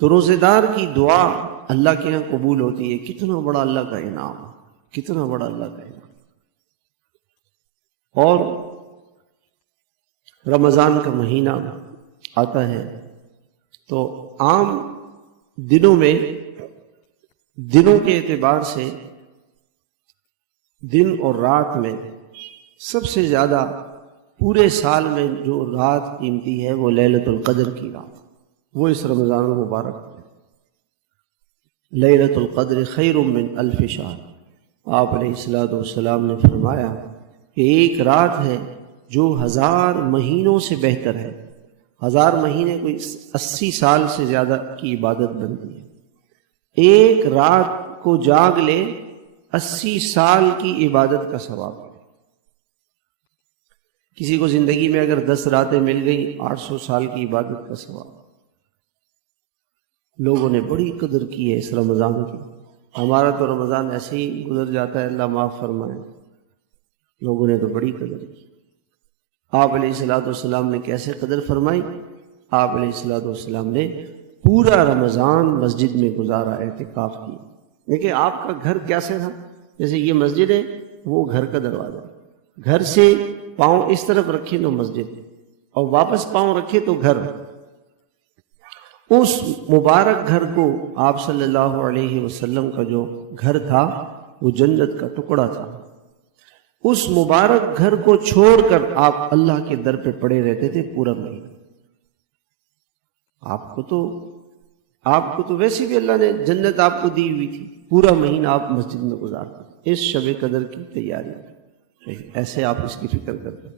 تو روزے دار کی دعا اللہ کے یہاں قبول ہوتی ہے. کتنا بڑا اللہ کا انعام، کتنا بڑا اللہ کا انعام. اور رمضان کا مہینہ آتا ہے تو عام دنوں میں، دنوں کے اعتبار سے دن اور رات میں سب سے زیادہ پورے سال میں جو رات قیمتی ہے وہ لیلۃ القدر کی رات، وہ اس رمضان المبارک ہے. لیلۃ القدر خیر من الف شہر. آپ علیہ الصلوۃ والسلام نے فرمایا کہ ایک رات ہے جو 1000 مہینوں سے بہتر ہے. 1000 مہینے کوئی 80 سال سے زیادہ کی عبادت بنتی ہے. ایک رات کو جاگ لے 80 سال کی عبادت کا ثواب. کسی کو زندگی میں اگر 10 راتیں مل گئی 800 سال کی عبادت کا ثواب. لوگوں نے بڑی قدر کی ہے اس رمضان کی. ہمارا تو رمضان ایسے ہی گزر جاتا ہے، اللہ معاف فرمائے. لوگوں نے تو بڑی قدر کی. آپ علیہ الصلوۃ والسلام نے کیسے قدر فرمائی؟ آپ علیہ الصلوۃ والسلام نے پورا رمضان مسجد میں گزارا، اعتکاف کیا. دیکھیں آپ کا گھر کیسے تھا؟ جیسے یہ مسجد ہے، وہ گھر کا دروازہ. گھر سے پاؤں اس طرف رکھے تو مسجد، اور واپس پاؤں رکھے تو گھر. اس مبارک گھر کو آپ صلی اللہ علیہ وسلم کا جو گھر تھا وہ جنت کا ٹکڑا تھا. اس مبارک گھر کو چھوڑ کر آپ اللہ کے در پہ پڑے رہتے تھے پورا مہینہ. آپ کو تو ویسے بھی اللہ نے جنت آپ کو دی ہوئی تھی، پورا مہینہ آپ مسجد میں گزارتے. اس شب قدر کی تیاری ایسے آپ اس کی فکر کرتے.